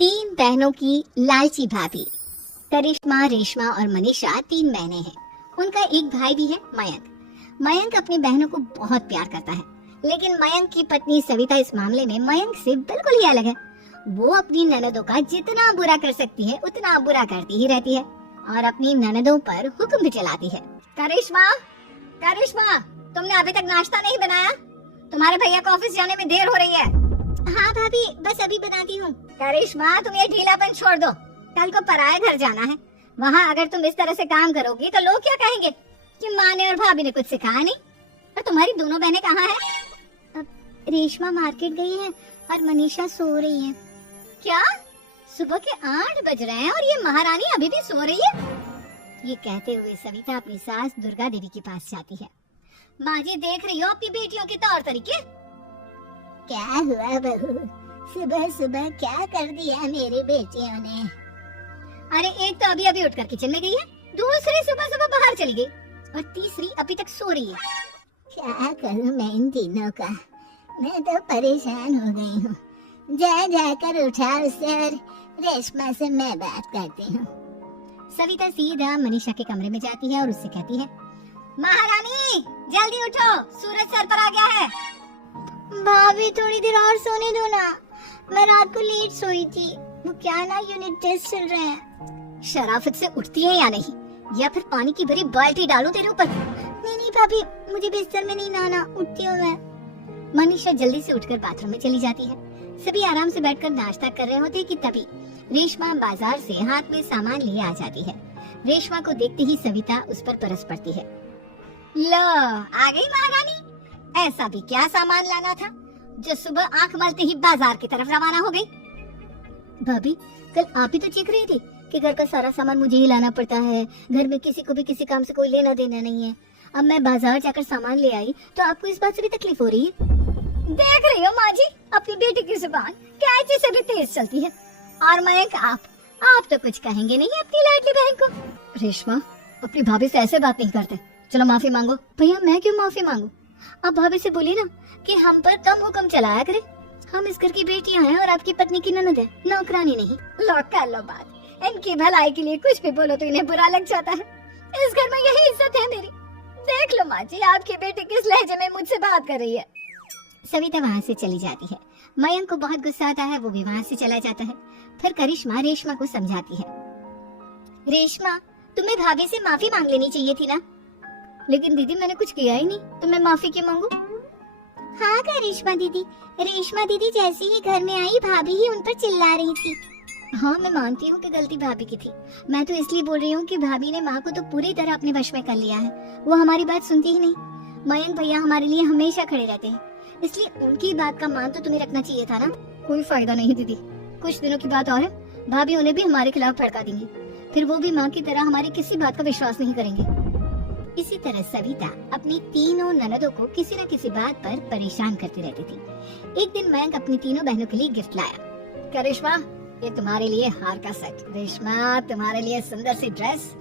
तीन बहनों की लालची भाभी। करिश्मा, रेशमा और मनीषा तीन बहनें हैं। उनका एक भाई भी है, मयंक। मयंक अपनी बहनों को बहुत प्यार करता है, लेकिन मयंक की पत्नी सविता इस मामले में मयंक से बिल्कुल ही अलग है। वो अपनी ननदों का जितना बुरा कर सकती है उतना बुरा करती ही रहती है और अपनी ननदों पर हुक्म भी चलाती है। करिश्मा, करिश्मा, तुमने अभी तक नाश्ता नहीं बनाया? तुम्हारे भैया को ऑफिस जाने में देर हो रही है। हाँ भाभी, बस अभी बनाती हूँ। करिश्मा, तुम ये ढीलापन छोड़ दो। कल को पराये घर जाना है। वहाँ अगर तुम इस तरह से काम करोगी तो लोग क्या कहेंगे कि माँ ने और भाभी ने कुछ सिखाया नहीं। और तुम्हारी दोनों बहनें कहाँ हैं? रेशमा मार्केट गई है और मनीषा सो रही है। क्या? सुबह के 8 बज रहे हैं और ये महारानी अभी भी सो रही है? ये कहते हुए सविता अपनी सास दुर्गा देवी के पास जाती है। माँ जी, देख रही हो अपनी बेटियों के तौर तरीके? क्या हुआ बहू, सुबह सुबह क्या कर दिया मेरी बेटियों ने? अरे एक तो अभी अभी उठकर किचन में गई है, दूसरी सुबह सुबह बाहर चली गई और तीसरी अभी तक सो रही है। क्या करूं मैं इन तीनों का, मैं तो परेशान हो गई हूँ। जा जाकर उठा उसे और रेशमा से मैं बात करती हूँ। सविता सीधा मनीषा के कमरे में जाती है और उससे कहती है, महारानी जल्दी उठो, सूरज सर पर आ गया है। भाभी थोड़ी देर और सोने दो ना, मैं रात को लेट सोई थी। वो क्या ना यूनिट टेस्ट चल रहे हैं। शराफत से उठती है या नहीं, या फिर पानी की भरी बाल्टी डालूं तेरे ऊपर? नहीं नहीं भाभी, मुझे बिस्तर में नहीं नहाना, उठती हूँ मैं। मनीषा जल्दी से उठकर बाथरूम में चली जाती है। सभी आराम से बैठकर नाश्ता कर रहे होते कि तभी रेशमा बाजार से हाथ में सामान लिए आ जाती है। रेशमा को देखते ही सविता उस पर बरस पड़ती है। लो, आ गई महारानी। ऐसा भी क्या सामान लाना था जो सुबह आंख मलते ही बाजार की तरफ रवाना हो गई? भाभी, कल आप ही तो चीख रही थी कि घर का सारा सामान मुझे ही लाना पड़ता है, घर में किसी को भी किसी काम से कोई लेना देना नहीं है। अब मैं बाजार जाकर सामान ले आई तो आपको इस बात से भी तकलीफ हो रही है? देख रही हो माँ जी, अपनी बेटी की जुबान कैंची से भी तेज चलती है। और मयंक, आप तो कुछ कहेंगे नहीं अपनी लाडली बहन को। रेशमा, अपनी भाभी से ऐसे बात नहीं करते। चलो माफी मांगो। भैया, मैं क्यों माफी मांगू? अब भाभी से बोलिए ना कि हम पर कम हुक्म चलाया करे। हम इस घर की बेटियां हैं और आपकी पत्नी की ननद है, नौकरानी नहीं। लो कर लो बात। इनकी भलाई के लिए कुछ भी बोलो तो इन्हें बुरा लग जाता है। इस घर में यही इज्जत है मेरी। देख लो माँ जी, आपकी बेटी किस लहजे में मुझसे बात कर रही है। सविता वहाँ से चली जाती है। मयंक को बहुत गुस्सा आता है, वो भी वहाँ से चला जाता है। फिर करिश्मा रेशमा को समझाती है, रेशमा, तुम्हें भाभी से माफी मांग लेनी चाहिए थी ना। लेकिन दीदी, मैंने कुछ किया ही नहीं, तो मैं माफी क्यों मांगू? हाँ करिश्मा दीदी, रेशमा दीदी जैसे ही घर में आई भाभी ही उन पर चिल्ला रही थी। हाँ, मैं मानती हूँ कि गलती भाभी की थी। मैं तो इसलिए बोल रही हूँ कि भाभी ने माँ को तो पूरी तरह अपने वश में कर लिया है। वो हमारी बात सुनती ही नहीं। मयंक भैया हमारे लिए हमेशा खड़े रहते हैं, इसलिए उनकी बात का मान तो तुम्हें रखना चाहिए था ना। कोई फायदा नहीं दीदी, कुछ दिनों की बात और है, भाभी उन्हें भी हमारे खिलाफ भड़का देंगी। फिर वो भी माँ की तरह हमारी किसी बात का विश्वास नहीं करेंगे। इसी तरह सविता अपनी तीनों ननदों को किसी न किसी बात पर परेशान करती रहती थी। एक दिन मयंक अपनी तीनों बहनों के लिए गिफ्ट लाया। करिश्मा, ये तुम्हारे लिए हार का सेट। रेशमा, तुम्हारे लिए सुंदर सी ड्रेस।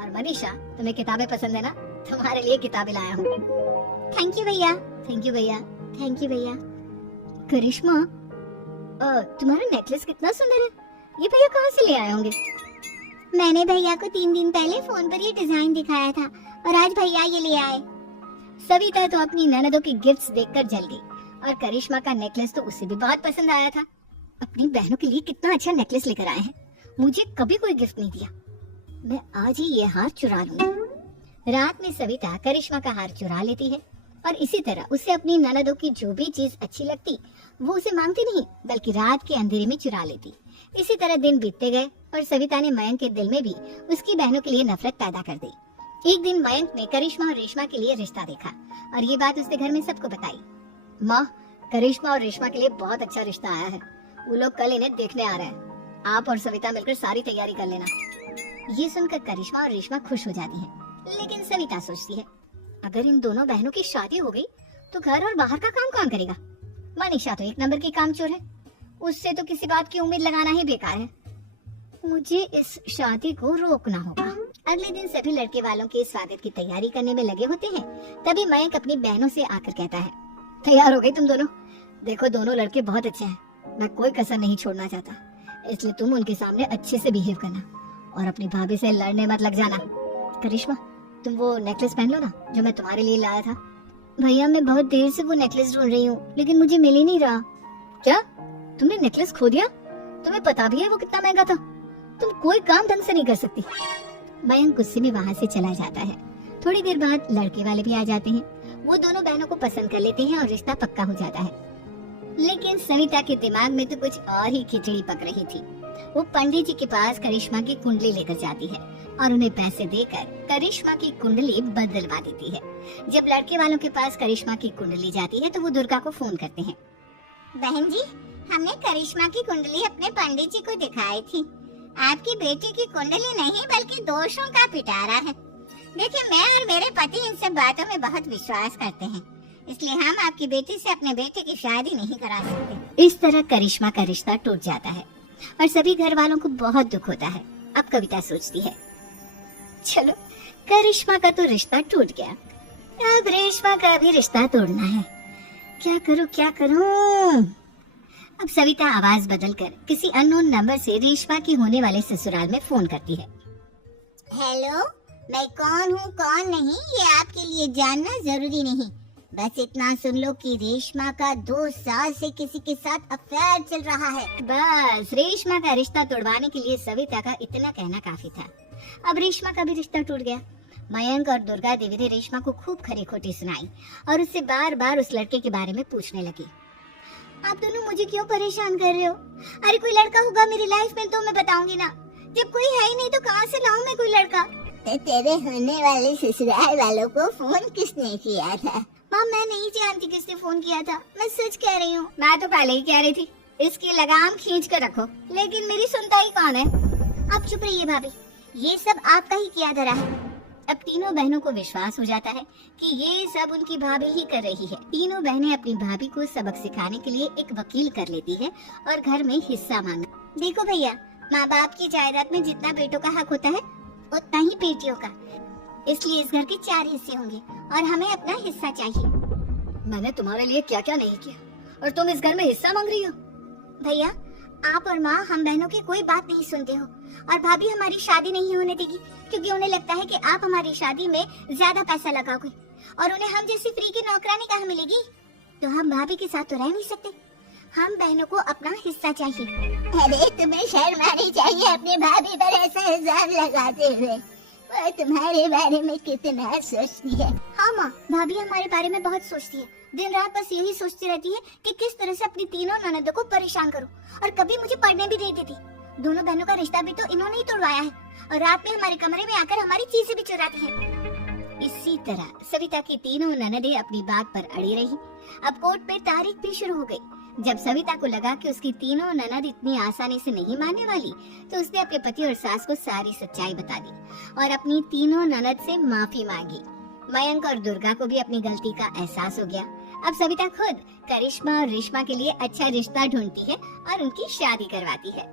और मनीषा, तुम्हें किताबें पसंद है ना, तुम्हारे लिए किताबें लाया हूँ। थैंक यू भैया, थैंक यू भैया, थैंक यू भैया। करिश्मा, तुम्हारा नेकलेस कितना सुंदर है, ये भैया कहाँ से ले आए होंगे? मैंने भैया को 3 दिन पहले फोन पर ये डिजाइन दिखाया था और आज भैया ये ले आए। सविता तो अपनी ननदों की गिफ्ट्स देखकर जल गई और करिश्मा का नेकलेस तो उसे भी बहुत पसंद आया था। अपनी बहनों के लिए कितना अच्छा नेकलेस लेकर आए हैं, मुझे कभी कोई गिफ्ट नहीं दिया। मैं आज ही ये हार चुरा लूंगी। रात में सविता करिश्मा का हार चुरा लेती है और इसी तरह उसे अपनी ननदों की जो भी चीज अच्छी लगती वो उसे मांगती नहीं, बल्कि रात के अंधेरे में चुरा लेती। इसी तरह दिन बीतते गए और सविता ने मयंक के दिल में भी उसकी बहनों के लिए नफरत पैदा कर दी। एक दिन मयंक ने करिश्मा और रेशमा के लिए रिश्ता देखा और ये बात उसने घर में सबको बताई। माँ, करिश्मा और रेशमा के लिए बहुत अच्छा रिश्ता आया है, वो लोग कल इन्हें देखने आ रहे हैं। आप और सविता मिलकर सारी तैयारी कर लेना। ये सुनकर करिश्मा और रेशमा खुश हो जाती हैं, लेकिन सविता सोचती है, अगर इन दोनों बहनों की शादी हो गई तो घर और बाहर का काम कौन करेगा? मनीषा तो एक नंबर की कामचोर है, उससे तो किसी बात की उम्मीद लगाना ही बेकार है। मुझे इस शादी को रोकना होगा। अगले दिन सभी लड़के वालों के स्वागत की तैयारी करने में लगे होते हैं। तभी मयंक अपनी बहनों से आकर कहता है, तैयार हो गई तुम दोनों? देखो, दोनों लड़के बहुत अच्छे हैं, मैं कोई कसर नहीं छोड़ना चाहता। इसलिए तुम उनके सामने अच्छे से बिहेव करना और अपनी भाभी से लड़ने मत लग जाना। करिश्मा, तुम वो नेकलेस पहन लो ना जो मैं तुम्हारे लिए लाया था। भैया मैं बहुत देर से वो नेकलेस ढूंढ रही हूँ लेकिन मुझे मिल ही नहीं रहा। क्या तुमने नेकलेस खो दिया? तुम्हें पता भी है वो कितना महंगा था? तुम कोई काम ढंग से नहीं कर सकती। मयंक गुस्से में वहाँ से चला जाता है। थोड़ी देर बाद लड़के वाले भी आ जाते हैं। वो दोनों बहनों को पसंद कर लेते हैं और रिश्ता पक्का हो जाता है। लेकिन सविता के दिमाग में तो कुछ और ही खिचड़ी पक रही थी। वो पंडित जी के पास करिश्मा की कुंडली लेकर जाती है और उन्हें पैसे देकर करिश्मा की कुंडली बदलवा देती है। जब लड़के वालों के पास करिश्मा की कुंडली जाती है तो वो दुर्गा को फोन करते हैं। बहन जी, हमने करिश्मा की कुंडली अपने पंडित जी को दिखाई थी। आपकी बेटी की कुंडली नहीं बल्कि दोषों का पिटारा है। देखिए, मैं और मेरे पति इन सब बातों में बहुत विश्वास करते हैं, इसलिए हम आपकी बेटी से अपने बेटे की शादी नहीं करा सकते। इस तरह करिश्मा का रिश्ता टूट जाता है और सभी घर वालों को बहुत दुख होता है। अब कविता सोचती है, चलो करिश्मा का तो रिश्ता टूट गया, अब रेशमा का भी रिश्ता तोड़ना है। क्या करूं? अब सविता आवाज बदलकर किसी अननोन नंबर से रेशमा की होने वाले ससुराल में फोन करती है। हेलो, मैं कौन हूँ कौन नहीं ये आपके लिए जानना जरूरी नहीं। बस इतना सुन लो कि रेशमा का 2 साल से किसी के साथ अफेयर चल रहा है। बस रेशमा का रिश्ता तोड़वाने के लिए सविता का इतना कहना काफी था। अब रेशमा का भी रिश्ता टूट गया। मयंक और दुर्गा देवी ने रेशमा को खूब खरी खोटी सुनाई और उससे बार बार उस लड़के के बारे में पूछने लगी। आप दोनों मुझे क्यों परेशान कर रहे हो? अरे कोई लड़का होगा मेरी लाइफ में तो मैं बताऊंगी ना। जब कोई है ही नहीं तो कहाँ से लाऊं मैं कोई लड़का? तेरे होने वाले ससुराल वालों को फोन किसने किया था? माँ, मैं नहीं जानती किसने फोन किया था, मैं सच कह रही हूँ। मैं तो पहले ही कह रही थी इसकी लगाम खींच कर रखो, लेकिन मेरी सुनता ही कौन है। अब चुप रहिए भाभी, ये सब आपका ही किया धरा है। अब तीनों बहनों को विश्वास हो जाता है कि ये सब उनकी भाभी ही कर रही है। तीनों बहनें अपनी भाभी को सबक सिखाने के लिए एक वकील कर लेती है और घर में हिस्सा मांगा। देखो भैया, माँ बाप की जायदाद में जितना बेटों का हक होता है उतना ही बेटियों का, इसलिए इस घर के 4 हिस्से होंगे और हमें अपना हिस्सा चाहिए। मैंने तुम्हारे लिए क्या क्या नहीं किया और तुम इस घर में हिस्सा मांग रही हो? भैया, आप और माँ हम बहनों की कोई बात नहीं सुनते हो और भाभी हमारी शादी नहीं होने देगी क्योंकि उन्हें लगता है कि आप हमारी शादी में ज्यादा पैसा लगाओगे और उन्हें हम जैसी फ्री की नौकरानी कहाँ मिलेगी। तो हम भाभी के साथ तो रह नहीं सकते, हम बहनों को अपना हिस्सा चाहिए। अरे तुम्हें शर्म आनी चाहिए अपनी भाभी पर ऐसा इल्जाम लगाते हुए। वो तुम्हारे बारे में कितना सोचती है। हाँ माँ, भाभी हमारे बारे में बहुत सोचती है। दिन रात बस यही सोचती रहती है कि किस तरह से अपनी तीनों ननदों को परेशान करूं और कभी मुझे पढ़ने भी नहीं देती। दोनों बहनों का रिश्ता भी तो इन्होंने ही तोड़वाया है और रात में हमारे कमरे में आकर हमारी चीजें भी चुराती हैं। इसी तरह सविता की तीनों ननदें अपनी बात पर अड़ी रही। अब कोर्ट में तारीख भी शुरू हो गई। जब सविता को लगा कि उसकी तीनों ननद इतनी आसानी से नहीं मानने वाली, तो उसने अपने पति और सास को सारी सच्चाई बता दी और अपनी तीनों ननद से माफी मांगी। मयंक और दुर्गा को भी अपनी गलती का एहसास हो गया। अब सविता खुद करिश्मा और रेशमा के लिए अच्छा रिश्ता ढूंढती है और उनकी शादी करवाती है।